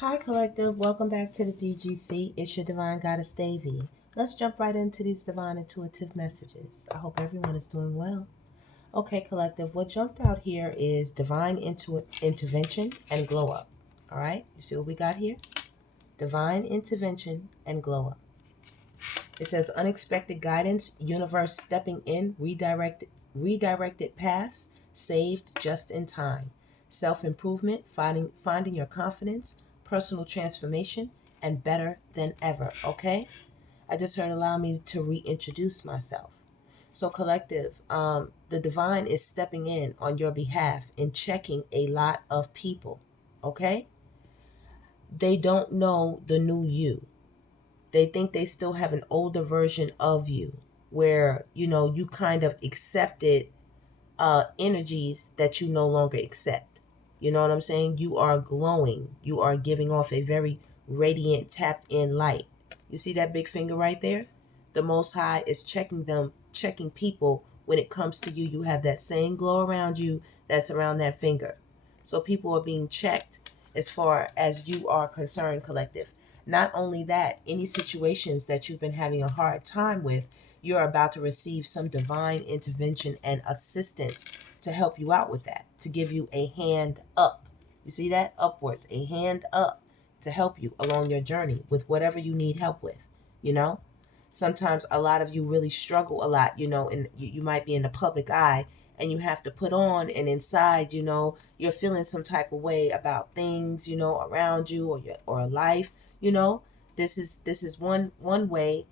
Hi, Collective. Welcome back to the DGC. It's your Divine Goddess DEVI. Let's jump right into these divine intuitive messages. I hope everyone is doing well. Okay, Collective, what jumped out here is divine intervention and glow up. All right, you see what we got here? Divine intervention and glow up. It says unexpected guidance, universe stepping in, redirected paths, saved just in time. Self-improvement, finding your confidence, personal transformation, and better than ever. Okay? I just heard allow me to reintroduce myself. So collective, the divine is stepping in on your behalf and checking a lot of people. Okay? They don't know the new you. They think they still have an older version of you where, you kind of accepted energies that you no longer accept. You know what I'm saying? You are glowing. You are giving off a very radiant, tapped in light. You see that big finger right there? The Most High is checking people. When it comes to you, you have that same glow around you that's around that finger. So people are being checked as far as you are concerned, collective. Not only that, any situations that you've been having a hard time with, you're about to receive some divine intervention and assistance to help you out with that, to give you a hand up. You see that? Upwards, a hand up to help you along your journey with whatever you need help with, you know? Sometimes a lot of you really struggle a lot, and you might be in the public eye and you have to put on, and inside, you're feeling some type of way about things, around you or life, you know. This is one way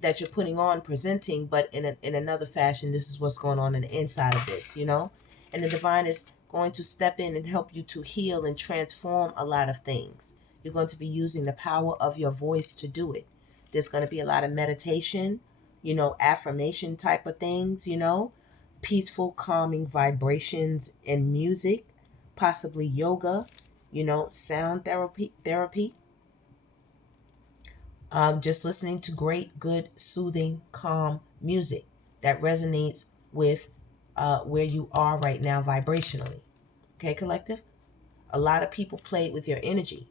that you're putting on, presenting, but in another fashion, this is what's going on in the inside of this, And the divine is going to step in and help you to heal and transform a lot of things. You're going to be using the power of your voice to do it. There's going to be a lot of meditation, affirmation type of things, peaceful, calming vibrations and music, possibly yoga, sound therapy, just listening to great, good, soothing, calm music that resonates with where you are right now vibrationally. Okay, collective? A lot of people played with your energy,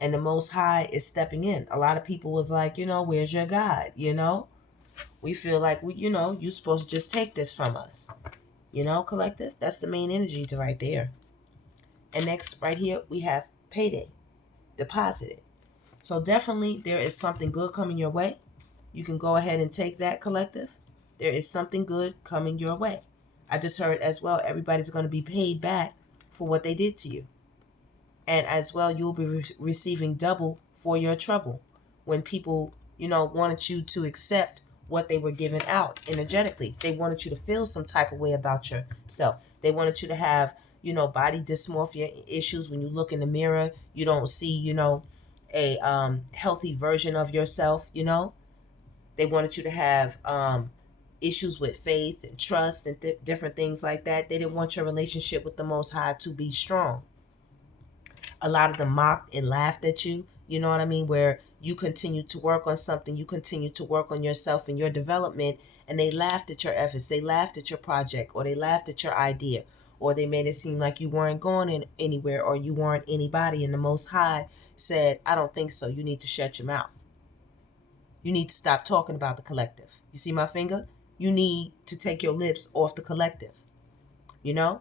and the Most High is stepping in. A lot of people was like, where's your God? We feel like, you're supposed to just take this from us. Collective? That's the main energy to right there. And next, right here, we have payday, deposited. So definitely there is something good coming your way. You can go ahead and take that, collective. There is something good coming your way. I just heard as well, everybody's going to be paid back for what they did to you. And as well, you'll be receiving double for your trouble when people, wanted you to accept what they were giving out energetically. They wanted you to feel some type of way about yourself. They wanted you to have, body dysmorphia issues. When you look in the mirror, you don't see, a healthy version of yourself, They wanted you to have issues with faith and trust and different things like that. They didn't want your relationship with the Most High to be strong. A lot of them mocked and laughed at you, you know what I mean? Where you continue to work on something, you continue to work on yourself and your development, and they laughed at your efforts, they laughed at your project, or they laughed at your idea, or they made it seem like you weren't going anywhere or you weren't anybody. And the Most High said, I don't think so. You need to shut your mouth. You need to stop talking about the collective. You see my finger? You need to take your lips off the collective, you know?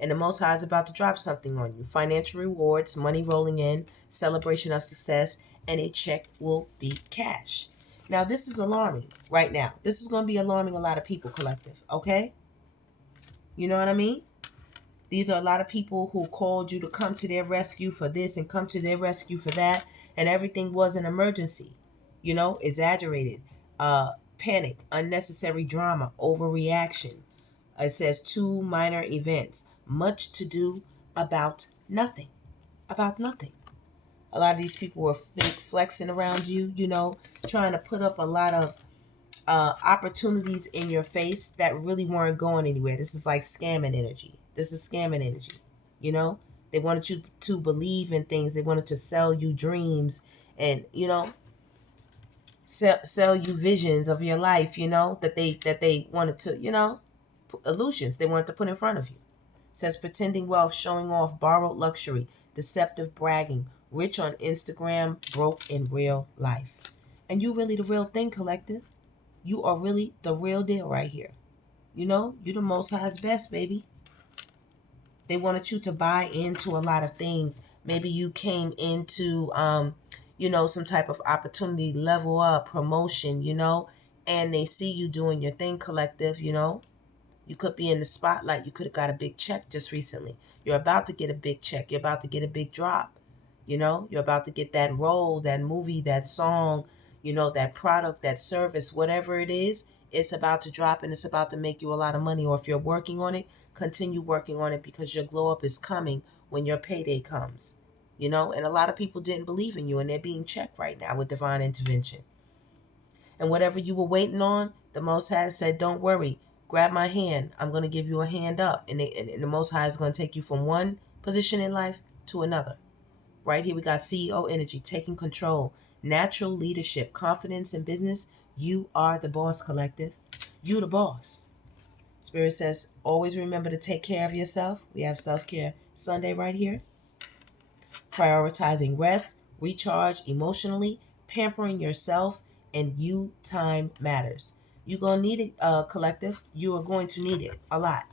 And the Most High is about to drop something on you. Financial rewards, money rolling in, celebration of success, and a check will be cash. Now, this is alarming right now. This is going to be alarming a lot of people, collective, okay? You know what I mean? These are a lot of people who called you to come to their rescue for this and come to their rescue for that, and everything was an emergency, exaggerated, panic, unnecessary drama, overreaction. It says 2 minor events, much to do about nothing. About nothing. A lot of these people were fake flexing around you, trying to put up a lot of opportunities in your face that really weren't going anywhere. This is like scamming energy. This is scamming energy, you know? They wanted you to believe in things. They wanted to sell you dreams and, sell you visions of your life, that they wanted to, illusions they wanted to put in front of you. It says pretending wealth, showing off, borrowed luxury, deceptive bragging, Rich on Instagram, broke in real life. And you really the real thing, collective. You are really the real deal right here. You know, you the Most High's best, baby. They wanted you to buy into a lot of things. Maybe you came into, some type of opportunity, level up, promotion, and they see you doing your thing, collective, You could be in the spotlight. You could have got a big check just recently. You're about to get a big check. You're about to get a big drop. You're about to get that role, that movie, that song, that product, that service, whatever it is, it's about to drop and it's about to make you a lot of money. Or if you're working on it, continue working on it because your glow up is coming when your payday comes. And a lot of people didn't believe in you and they're being checked right now with divine intervention. And whatever you were waiting on, the Most High said, don't worry, grab my hand. I'm going to give you a hand up. And the Most High is going to take you from one position in life to another. Right here, we got CEO energy, taking control, natural leadership, confidence in business. You are the boss, collective. You the boss. Spirit says, always remember to take care of yourself. We have self-care Sunday right here. Prioritizing rest, recharge emotionally, pampering yourself, and you time matters. You're going to need it, collective. You are going to need it a lot,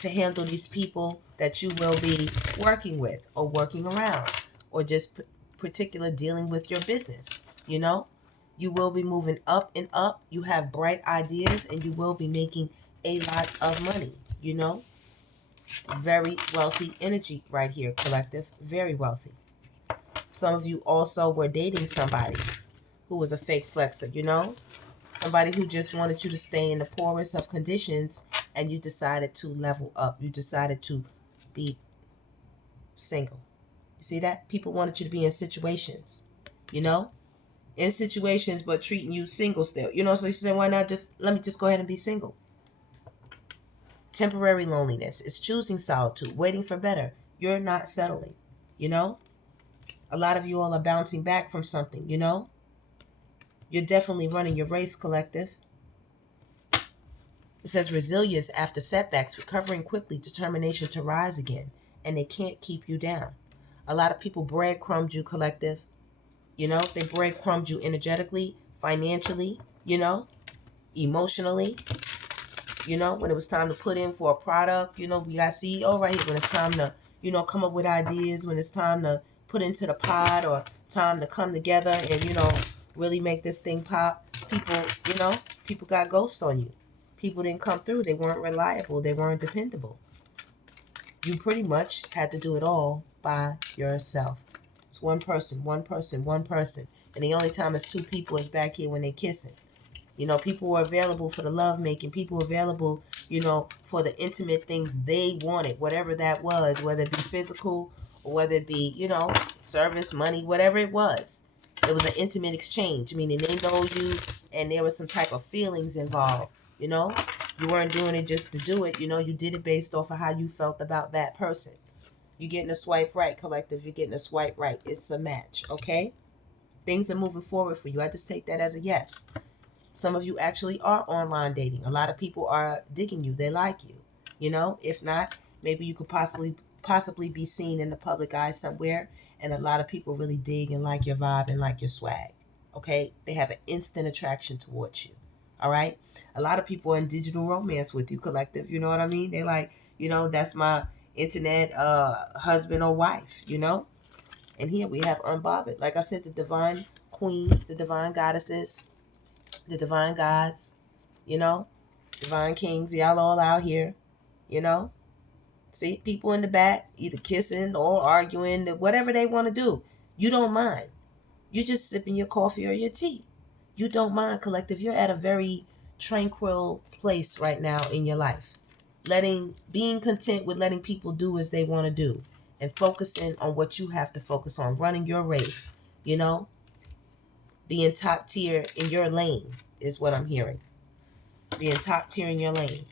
to handle these people that you will be working with or working around or just particular dealing with your business. You will be moving up and up. You have bright ideas and you will be making a lot of money. Very wealthy energy right here, collective. Very wealthy. Some of you also were dating somebody who was a fake flexer, somebody who just wanted you to stay in the poorest of conditions, and you decided to level up. You decided to be single. You see that? People wanted you to be in situations, in situations, but treating you single still. So you said, why not let me just go ahead and be single? Temporary loneliness is choosing solitude, waiting for better. You're not settling, A lot of you all are bouncing back from something, You're definitely running your race, collective. It says resilience after setbacks, recovering quickly, determination to rise again, and they can't keep you down. A lot of people breadcrumbed you, collective. They breadcrumbed you energetically, financially, emotionally. When it was time to put in for a product, we got CEO right here. When it's time to, come up with ideas, when it's time to put into the pot or time to come together and, really make this thing pop, people got ghost on you. People didn't come through. They weren't reliable. They weren't dependable. You pretty much had to do it all by yourself. It's one person, one person, one person. And the only time it's two people is back here when they're kissing. People were available for the love making. People were available, for the intimate things they wanted, whatever that was, whether it be physical or whether it be, service, money, whatever it was. It was an intimate exchange, meaning they know you and there was some type of feelings involved. You weren't doing it just to do it. You did it based off of how you felt about that person. You're getting a swipe right, collective. You're getting a swipe right. It's a match, okay? Things are moving forward for you. I just take that as a yes. Some of you actually are online dating. A lot of people are digging you. They like you. If not, maybe you could possibly be seen in the public eye somewhere, and a lot of people really dig and like your vibe and like your swag. Okay? They have an instant attraction towards you. All right? A lot of people are in digital romance with you, collective. You know what I mean? They like, that's my internet husband or wife, And here we have unbothered. Like I said, the divine queens, the divine goddesses, the divine gods, divine kings, y'all all out here, you know. See, people in the back either kissing or arguing, whatever they want to do. You don't mind. You're just sipping your coffee or your tea. You don't mind, collective. You're at a very tranquil place right now in your life. Being content with letting people do as they want to do and focusing on what you have to focus on, running your race, being top tier in your lane is what I'm hearing. Being top tier in your lane,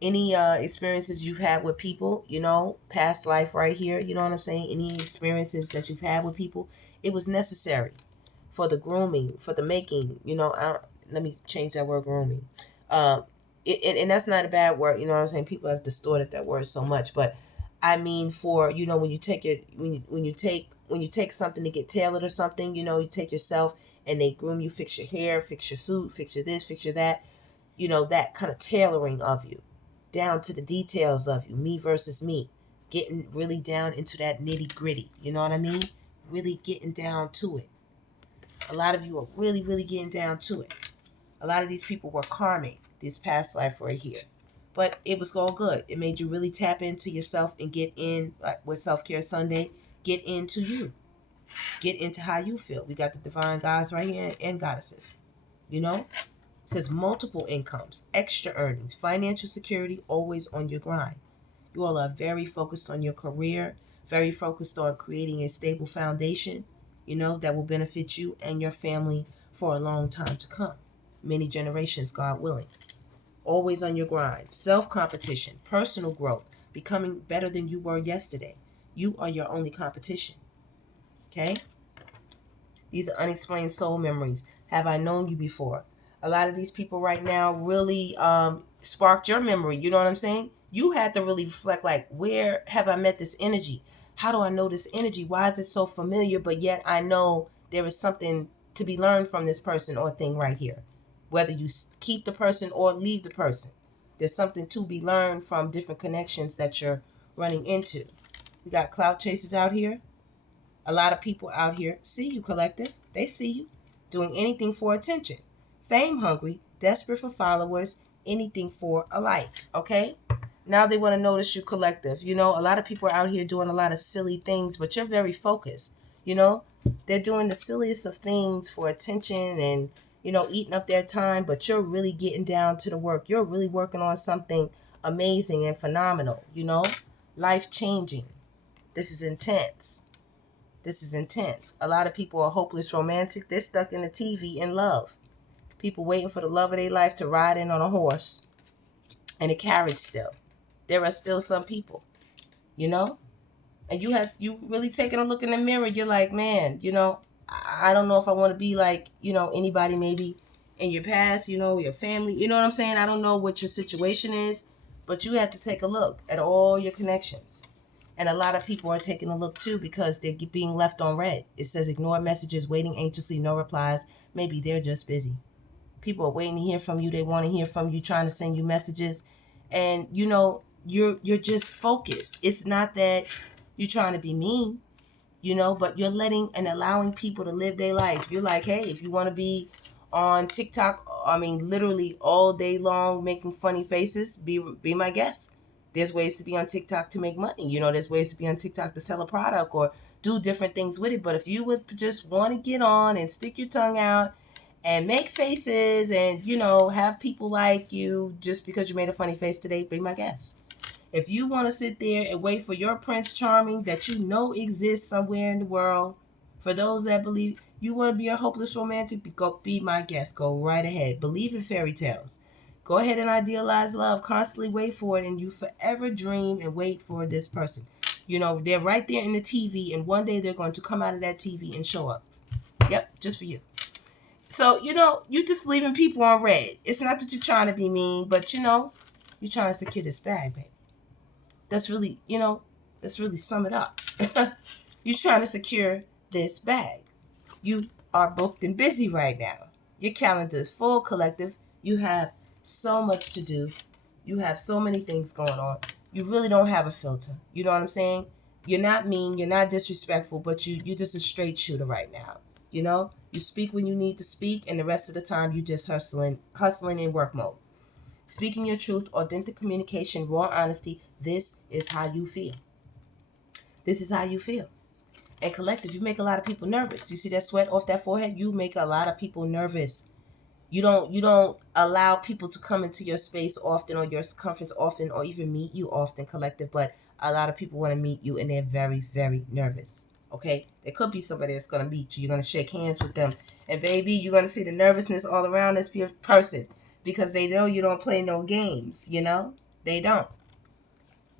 Any experiences you've had with people, past life right here, you know what I'm saying? Any experiences that you've had with people, it was necessary for the grooming, for the making, let me change that word, grooming. And that's not a bad word, you know what I'm saying? People have distorted that word so much, but I mean, for, when you take your when you take something to get tailored or something, you take yourself and they groom you, fix your hair, fix your suit, fix your this, fix your that, that kind of tailoring of you down to the details of you, me versus me, getting really down into that nitty gritty. You know what I mean? Really getting down to it. A lot of you are really, really getting down to it. A lot of these people were karmic this past life right here. But it was all good. It made you really tap into yourself and get in, with Self Care Sunday, get into you. Get into how you feel. We got the divine gods right here and goddesses. It says multiple incomes, extra earnings, financial security, always on your grind. You all are very focused on your career, very focused on creating a stable foundation, that will benefit you and your family for a long time to come. Many generations, God willing. Always on your grind. Self-competition, personal growth, becoming better than you were yesterday. You are your only competition. Okay? These are unexplained soul memories. Have I known you before? A lot of these people right now really sparked your memory. You know what I'm saying? You had to really reflect, like, where have I met this energy? How do I know this energy? Why is it so familiar, but yet I know there is something to be learned from this person or thing right here? Whether you keep the person or leave the person, there's something to be learned from different connections that you're running into. We got cloud chasers out here. A lot of people out here see you, collective. They see you doing anything for attention. Fame hungry, desperate for followers, anything for a like. Okay? Now they want to notice you, collective. A lot of people are out here doing a lot of silly things, but you're very focused. They're doing the silliest of things for attention and, eating up their time, but you're really getting down to the work. You're really working on something amazing and phenomenal, life changing. This is intense. This is intense. A lot of people are hopeless romantic. They're stuck in the TV in love. People waiting for the love of their life to ride in on a horse and a carriage still. There are still some people, and you really taking a look in the mirror. You're like, man, I don't know if I want to be like, anybody maybe in your past, your family. You know what I'm saying? I don't know what your situation is, but you have to take a look at all your connections. And a lot of people are taking a look too because they're being left on red. It says ignore messages, waiting anxiously, no replies. Maybe they're just busy. People are waiting to hear from you. They want to hear from you, trying to send you messages. And you're just focused. It's not that you're trying to be mean, but you're letting and allowing people to live their life. You're like, hey, if you want to be on TikTok, I mean, literally all day long making funny faces, be my guest. There's ways to be on TikTok to make money. There's ways to be on TikTok to sell a product or do different things with it. But if you would just want to get on and stick your tongue out and make faces and, have people like you just because you made a funny face today, be my guest. If you want to sit there and wait for your Prince Charming that you know exists somewhere in the world, for those that believe you want to be a hopeless romantic, go be my guest. Go right ahead. Believe in fairy tales. Go ahead and idealize love. Constantly wait for it, and you forever dream and wait for this person. They're right there in the TV, and one day they're going to come out of that TV and show up. Yep, just for you. So, you just leaving people on red. It's not that you're trying to be mean, but, you're trying to secure this bag, baby. That's really, let's really sum it up. You're trying to secure this bag. You are booked and busy right now. Your calendar is full, collective. You have so much to do. You have so many things going on. You really don't have a filter. You know what I'm saying? You're not mean. You're not disrespectful, but you're just a straight shooter right now. You speak when you need to speak, and the rest of the time you just hustling in work mode. Speaking your truth, authentic communication, raw honesty. This is how you feel. This is how you feel. And collective, you make a lot of people nervous. You see that sweat off that forehead? You make a lot of people nervous. You don't allow people to come into your space often or your circumference often or even meet you often, collective, but a lot of people want to meet you and they're very, very nervous. Okay? There could be somebody that's going to meet you. You're going to shake hands with them. And baby, you're going to see the nervousness all around this person because they know you don't play no games, They don't.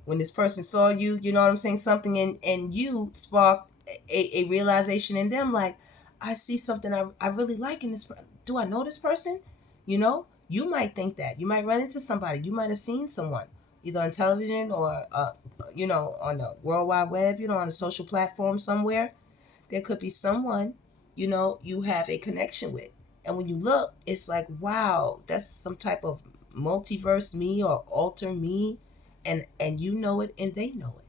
When this person saw you, you know what I'm saying, something in you sparked a realization in them, like, I see something I really like in this. Do I know this person? You might think that. You might run into somebody. You might have seen someone either on television or, on the World Wide Web, on a social platform somewhere. There could be someone, you have a connection with. And when you look, it's like, wow, that's some type of multiverse me or alter me. And you know it and they know it.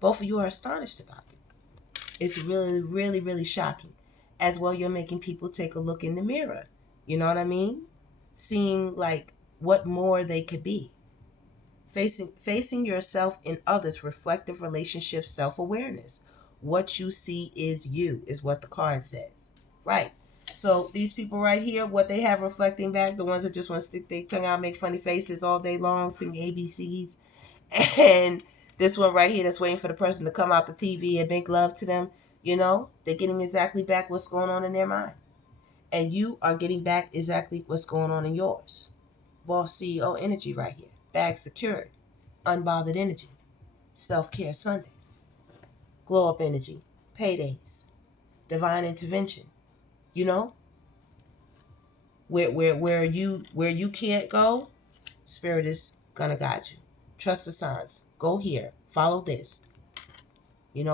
Both of you are astonished about it. It's really, really, really shocking. As well, you're making people take a look in the mirror. You know what I mean? Seeing like what more they could be. Facing yourself in others, reflective relationship, self-awareness. What you see is you, is what the card says. Right. So these people right here, what they have reflecting back, the ones that just want to stick their tongue out, make funny faces all day long, sing ABCs, and this one right here that's waiting for the person to come out the TV and make love to them, they're getting exactly back what's going on in their mind. And you are getting back exactly what's going on in yours. Boss CEO energy right here. Bag secured. Unbothered energy. Self-care Sunday. Glow up energy. Paydays. Divine intervention. You know? Where you can't go, Spirit is gonna guide you. Trust the signs. Go here. Follow this.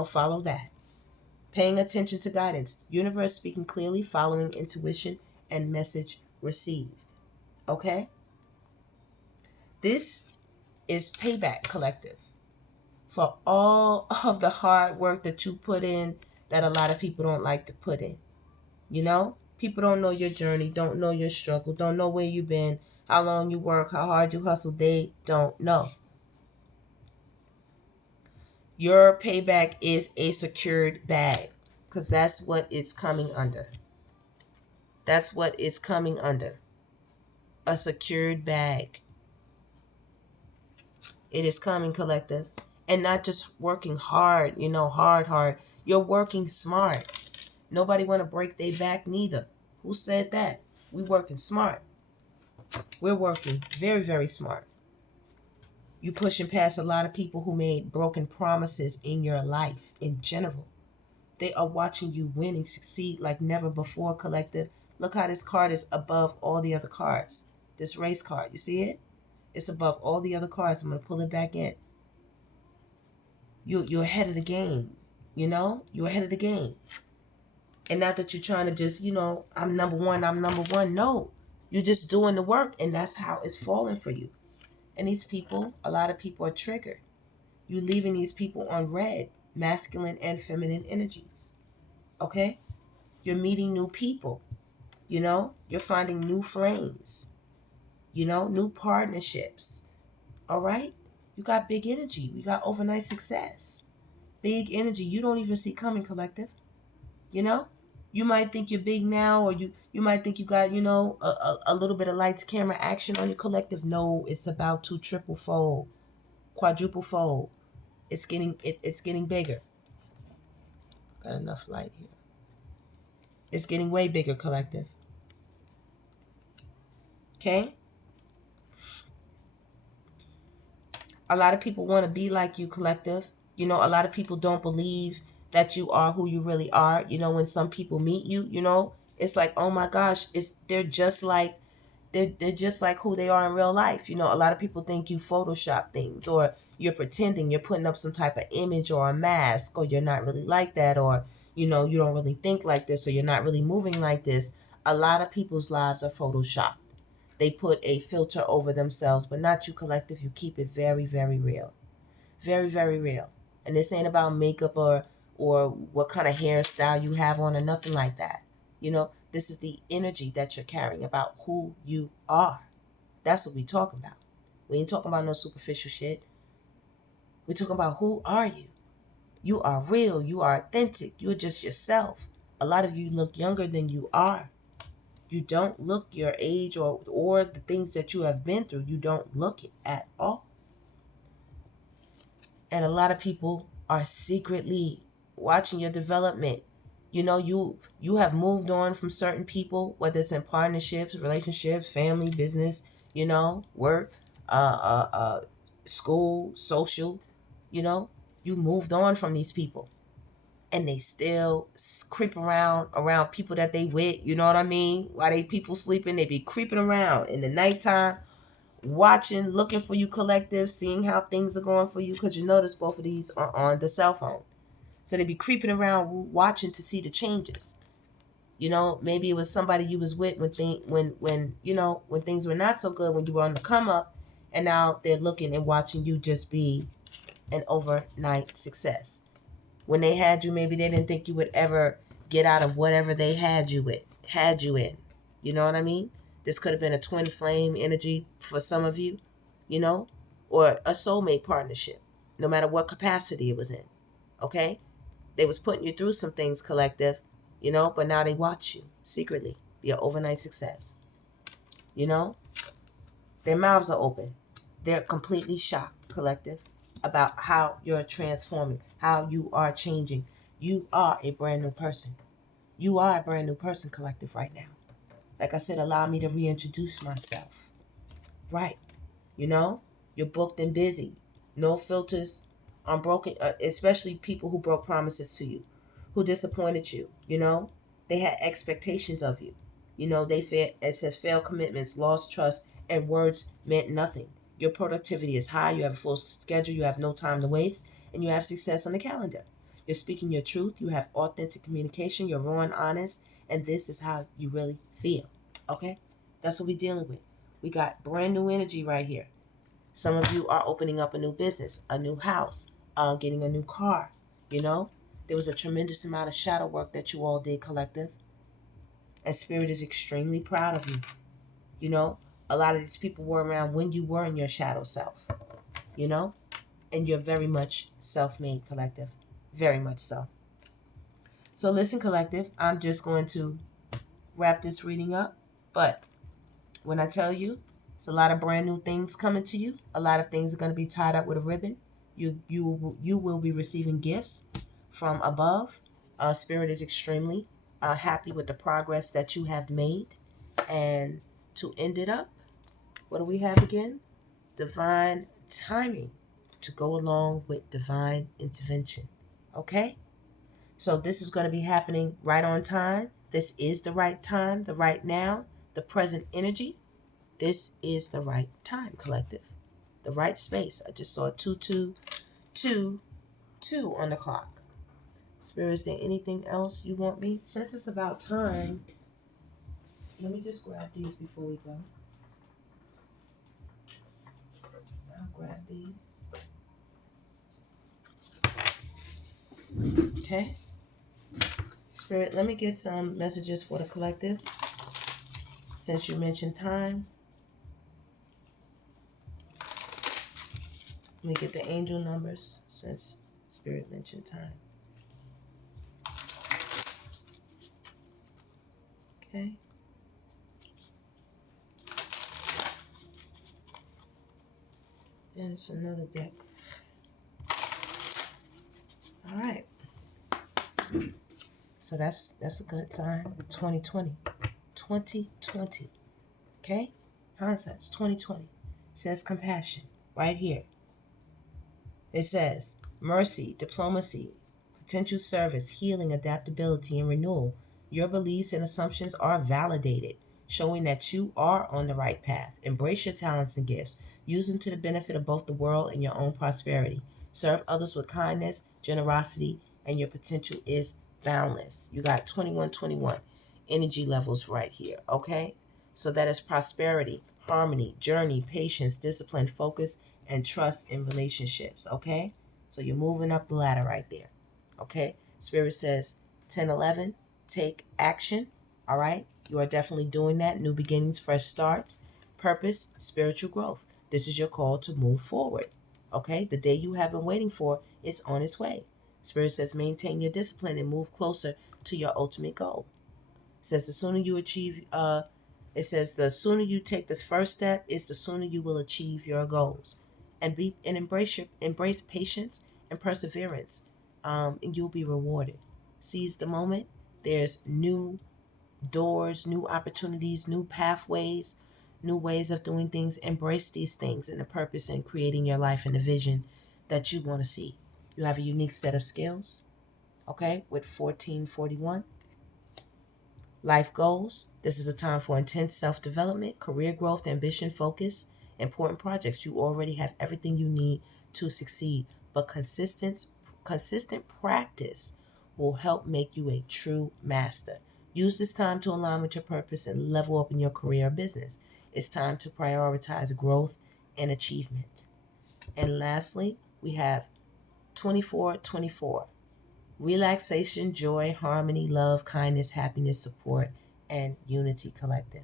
Follow that. Paying attention to guidance. Universe speaking clearly, following intuition and message received. Okay? This is payback, collective, for all of the hard work that you put in that a lot of people don't like to put in. People don't know your journey, don't know your struggle, don't know where you've been, how long you work, how hard you hustle. They don't know. Your payback is a secured bag, because that's what it's coming under. That's what it's coming under. A secured bag. It is coming, collective. And not just working hard, hard. You're working smart. Nobody want to break their back neither. Who said that? We working smart. We're working very, very smart. You pushing past a lot of people who made broken promises in your life in general. They are watching you win and succeed like never before, collective. Look how this card is above all the other cards. This race card, you see it? It's above all the other cards. I'm going to pull it back in. You're ahead of the game. You're ahead of the game. And not that you're trying to just, I'm number one. No, you're just doing the work, and that's how it's falling for you. And these people, a lot of people are triggered. You're leaving these people on red, masculine and feminine energies. Okay? You're meeting new people. You're finding new flames. New partnerships. All right? You got big energy. We got overnight success. Big energy you don't even see coming, collective. You might think you're big now, or you might think you got, a little bit of lights, camera, action on your collective. No, it's about to triple fold, quadruple fold. It's getting bigger. Got enough light here. It's getting way bigger, collective. Okay? A lot of people want to be like you, collective. A lot of people don't believe that you are who you really are. When some people meet you, it's like, oh my gosh, they're just like who they are in real life. A lot of people think you Photoshop things, or you're pretending, you're putting up some type of image or a mask, or you're not really like that, or you don't really think like this, or you're not really moving like this. A lot of people's lives are Photoshopped. They put a filter over themselves, but not you, collective. You keep it very, very real. Very, very real. And this ain't about makeup or what kind of hairstyle you have on or nothing like that. This is the energy that you're carrying about who you are. That's what we talking about. We ain't talking about no superficial shit. We're talking about who are you. You are real. You are authentic. You're just yourself. A lot of you look younger than you are. You don't look your age or the things that you have been through. You don't look it at all. And a lot of people are secretly watching your development. You have moved on from certain people, whether it's in partnerships, relationships, family, business, work, school, social. You moved on from these people, and they still creep around people that they with. You know what I mean? While they people sleeping, they be creeping around in the nighttime. watching, looking for you, collective, seeing how things are going for you, because you notice both of these are on the cell phone. So they be creeping around watching to see the changes. You know, maybe it was somebody you was with when you know, when things were not so good, when you were on the come up, and now they're looking and watching you just be an overnight success. When they had you, maybe they didn't think you would ever get out of whatever they had you in. You know what I mean? This could have been a twin flame energy for some of you, you know, or a soulmate partnership, no matter what capacity it was in. Okay? They was putting you through some things, collective, you know, but now they watch you secretly be an overnight success. You know? Their mouths are open. They're completely shocked, collective, about how you're transforming, how you are changing. You are a brand new person. You are a brand new person, collective, right now. Like I said, allow me to reintroduce myself. Right. You know, you're booked and busy. No filters on broken, especially people who broke promises to you, who disappointed you. You know, they had expectations of you. You know, it says failed commitments, lost trust, and words meant nothing. Your productivity is high. You have a full schedule. You have no time to waste, and you have success on the calendar. You're speaking your truth. You have authentic communication. You're raw and honest, and this is how you really feel. Okay, that's what we're dealing with. We got brand new energy right here. Some of you are opening up a new business, a new house, getting a new car. You know, there was a tremendous amount of shadow work that you all did, collective. And Spirit is extremely proud of you. You know, a lot of these people were around when you were in your shadow self, you know, and you're very much self made, collective. Very much so. So, listen, collective, I'm just going to wrap this reading up. But when I tell you, it's a lot of brand new things coming to you. A lot of things are going to be tied up with a ribbon. You will be receiving gifts from above. Spirit is extremely happy with the progress that you have made. And to end it up, what do we have again? Divine timing to go along with divine intervention. Okay? So this is going to be happening right on time. This is the right time, the right now, the present energy. This is the right time, collective. The right space. I just saw 2222 on the clock. Spirit, is there anything else you want me? Since it's about time, let me just grab these before we go. I'll grab these. Okay. Spirit, let me get some messages for the collective. Since you mentioned time, let me get the angel numbers since Spirit mentioned time. Okay. And it's another deck. All right. So that's a good sign. 2020. 2020. Okay? Concepts 2020. It says compassion right here. It says mercy, diplomacy, potential service, healing, adaptability, and renewal. Your beliefs and assumptions are validated, showing that you are on the right path. Embrace your talents and gifts. Use them to the benefit of both the world and your own prosperity. Serve others with kindness, generosity, and your potential is boundless. You got 2121 energy levels right here, okay? So that is prosperity, harmony, journey, patience, discipline, focus, and trust in relationships, okay? So you're moving up the ladder right there, okay? Spirit says 1011, take action, all right? You are definitely doing that. New beginnings, fresh starts, purpose, spiritual growth. This is your call to move forward, okay? The day you have been waiting for is on its way. Spirit says maintain your discipline and move closer to your ultimate goal. It says the sooner you achieve, it says the sooner you take this first step is the sooner you will achieve your goals. And embrace patience and perseverance, and you'll be rewarded. Seize the moment. There's new doors, new opportunities, new pathways, new ways of doing things. Embrace these things and the purpose in creating your life and the vision that you want to see. You have a unique set of skills, okay, with 1441. Life goals. This is a time for intense self-development, career growth, ambition, focus, important projects. You already have everything you need to succeed, but consistent practice will help make you a true master. Use this time to align with your purpose and level up in your career or business. It's time to prioritize growth and achievement. And lastly, we have 2424. Relaxation, joy, harmony, love, kindness, happiness, support, and unity collective.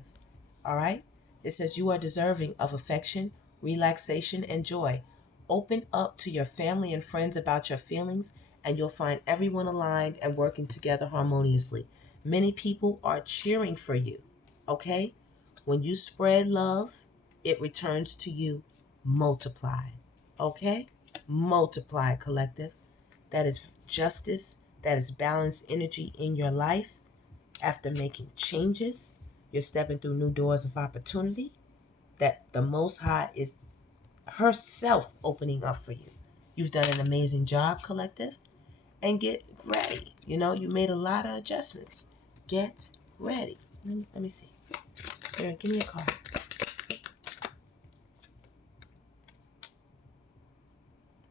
All right? It says you are deserving of affection, relaxation, and joy. Open up to your family and friends about your feelings, and you'll find everyone aligned and working together harmoniously. Many people are cheering for you. Okay? When you spread love, it returns to you multiplied. Okay? Multiply, collective. That is justice, that is balanced energy in your life. After making changes, you're stepping through new doors of opportunity that the Most High is herself opening up for you. You've done an amazing job, collective, and get ready. You made a lot of adjustments. Get ready. Let me see. Here, give me a card.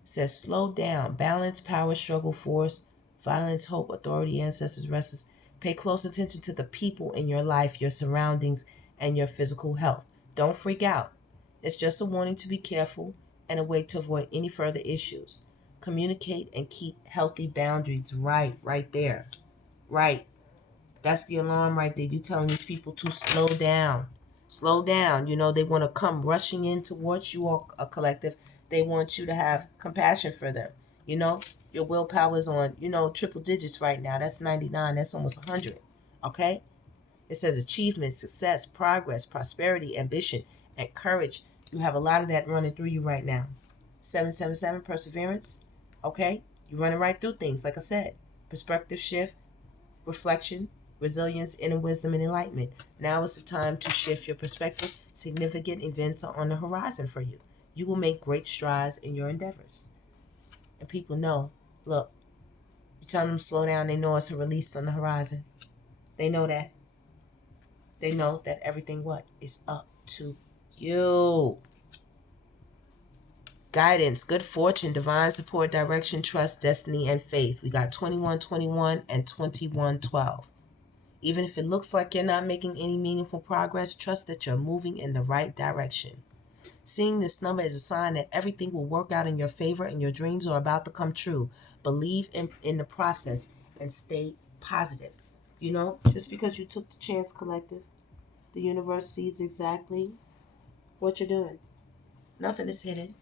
It says slow down, balance, power, struggle, force, violence, hope, authority, ancestors, restless. Pay close attention to the people in your life, your surroundings, and your physical health. Don't freak out. It's just a warning to be careful and a way to avoid any further issues. Communicate and keep healthy boundaries. Right there. Right. That's the alarm right there. You're telling these people to slow down. Slow down. They want to come rushing in towards you all, a collective. They want you to have compassion for them. Your willpower is on, triple digits right now. That's 99. That's almost 100. Okay? It says achievement, success, progress, prosperity, ambition, and courage. You have a lot of that running through you right now. 777, perseverance. Okay? You're running right through things, like I said. Perspective shift, reflection, resilience, inner wisdom, and enlightenment. Now is the time to shift your perspective. Significant events are on the horizon for you. You will make great strides in your endeavors. And people know, look, you tell them to slow down, they know it's a release on the horizon. They know that. They know that everything is up to you. Guidance, good fortune, divine support, direction, trust, destiny, and faith. We got 2121 and 2112. Even if it looks like you're not making any meaningful progress, trust that you're moving in the right direction. Seeing this number is a sign that everything will work out in your favor and your dreams are about to come true. Believe in the process and stay positive. Just because you took the chance, collective, the universe sees exactly what you're doing. Nothing is hidden.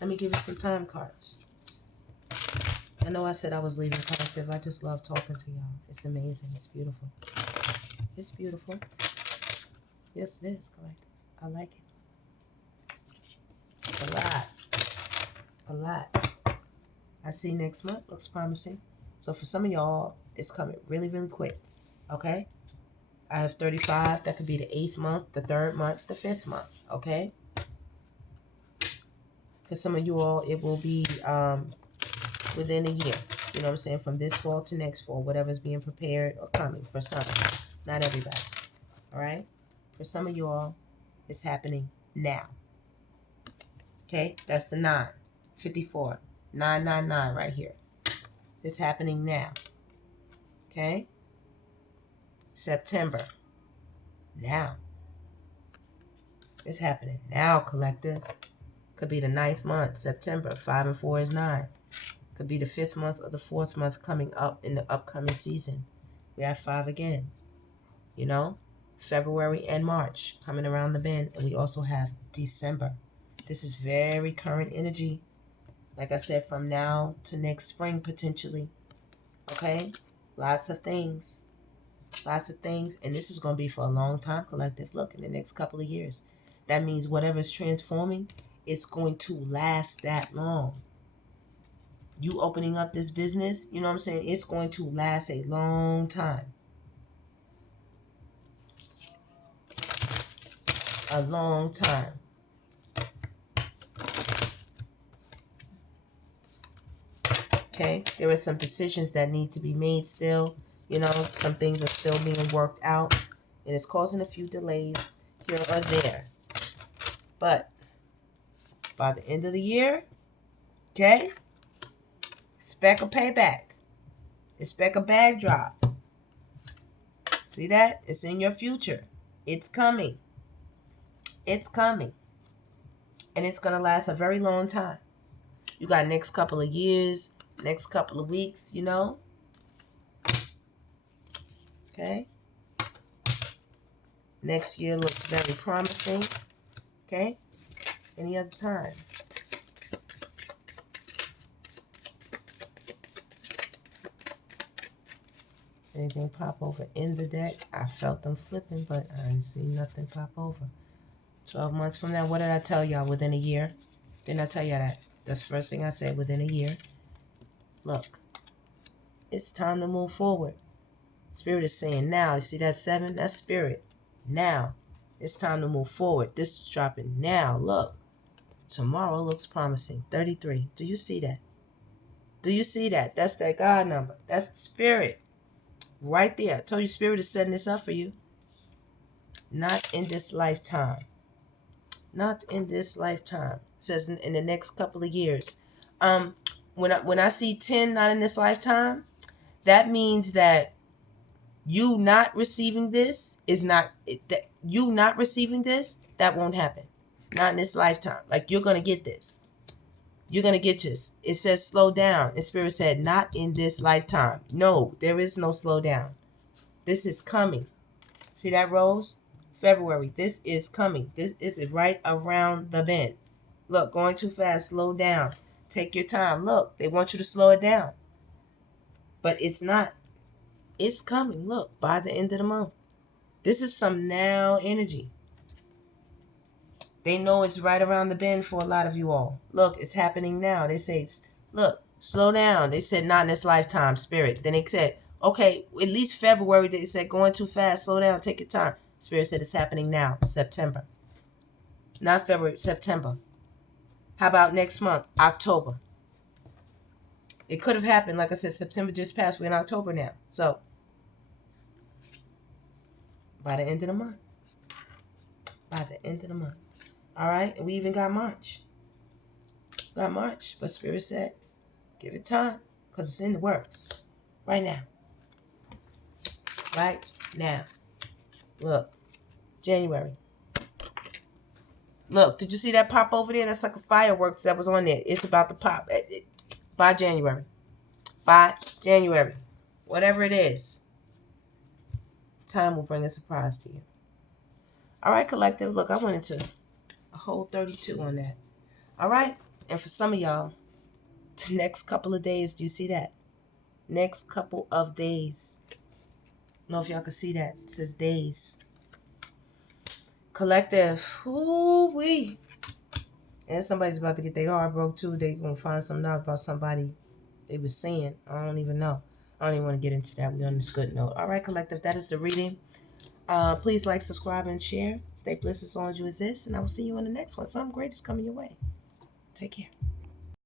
Let me give you some time cards. I know I said I was leaving, collective. I just love talking to y'all. It's amazing. It's beautiful. It's beautiful. Yes, it is, collective. I like it. A lot. I see next month. Looks promising. So for some of y'all, it's coming really, really quick. Okay? I have 35. That could be the 8th month, the 3rd month, the 5th month. Okay? For some of you all, it will be within a year. You know what I'm saying? From this fall to next fall, whatever's being prepared or coming for some. Not everybody. All right? For some of you all, it's happening now. Okay? That's the 9. 54. 999 right here. It's happening now. Okay? September. Now. It's happening now, collective. Could be the 9th month, September. 5 and 4 is 9. Could be the 5th month or the 4th month coming up in the upcoming season. We have 5 again. February and March coming around the bend. And we also have December. This is very current energy. Like I said, from now to next spring, potentially. Okay? Lots of things. And this is going to be for a long time, collective. Look, in the next couple of years. That means whatever's transforming, it's going to last that long. You opening up this business, you know what I'm saying? It's going to last a long time. A long time. Okay? There are some decisions that need to be made still. Some things are still being worked out. And it's causing a few delays here or there. But By the end of the year, okay, expect a payback. Expect a bag drop. See that? It's in your future. It's coming. It's coming. And it's going to last a very long time. You got next couple of years, next couple of weeks, you know. Okay. Next year looks very promising. Okay. Any other time. Anything pop over in the deck? I felt them flipping, but I didn't see nothing pop over. 12 months from now, what did I tell y'all? Within a year? Didn't I tell y'all that? That's the first thing I said, within a year. Look, it's time to move forward. Spirit is saying now. You see that 7? That's spirit. Now. It's time to move forward. This is dropping now. Look. Tomorrow looks promising. 33. Do you see that? Do you see that? That's that God number. That's the spirit. Right there. I told you spirit is setting this up for you. Not in this lifetime. Not in this lifetime. It says in the next couple of years. When I see 10 not in this lifetime, that means that you not receiving this is not that you not receiving this, that won't happen. Not in this lifetime. Like, you're gonna get this. You're gonna get this. It says slow down. And spirit said not in this lifetime. No, there is no slow down. This is coming. See that, Rose? February. This is coming. This is right around the bend. Look, going too fast. Slow down. Take your time. Look, they want you to slow it down. But it's not. It's coming. Look, by the end of the month. This is some now energy. They know it's right around the bend for a lot of you all. Look, it's happening now. They say, look, slow down. They said not in this lifetime, spirit. Then they said, okay, at least February, they said going too fast. Slow down. Take your time. Spirit said it's happening now, September. Not February, September. How about next month, October? It could have happened. Like I said, September just passed. We're in October now. So, by the end of the month. By the end of the month. All right? And we even got March. Got March. But Spirit said, give it time. Because it's in the works. Right now. Right now. Look. January. Look, did you see that pop over there? That's like a fireworks that was on there. It's about to pop. By January. By January. Whatever it is. Time will bring a surprise to you. All right, collective. Look, I went into a whole 32 on that. All right? And for some of y'all, the next couple of days, do you see that? Next couple of days. I don't know if y'all can see that. It says days. Collective. Ooh-wee. And somebody's about to get their heart broke too. They're going to find something out about somebody they was saying. I don't even know. I don't even want to get into that. We're on this good note. All right, collective. That is the reading. Please like, subscribe, and share. Stay blessed as long as you exist. And I will see you in the next one. Something great is coming your way. Take care.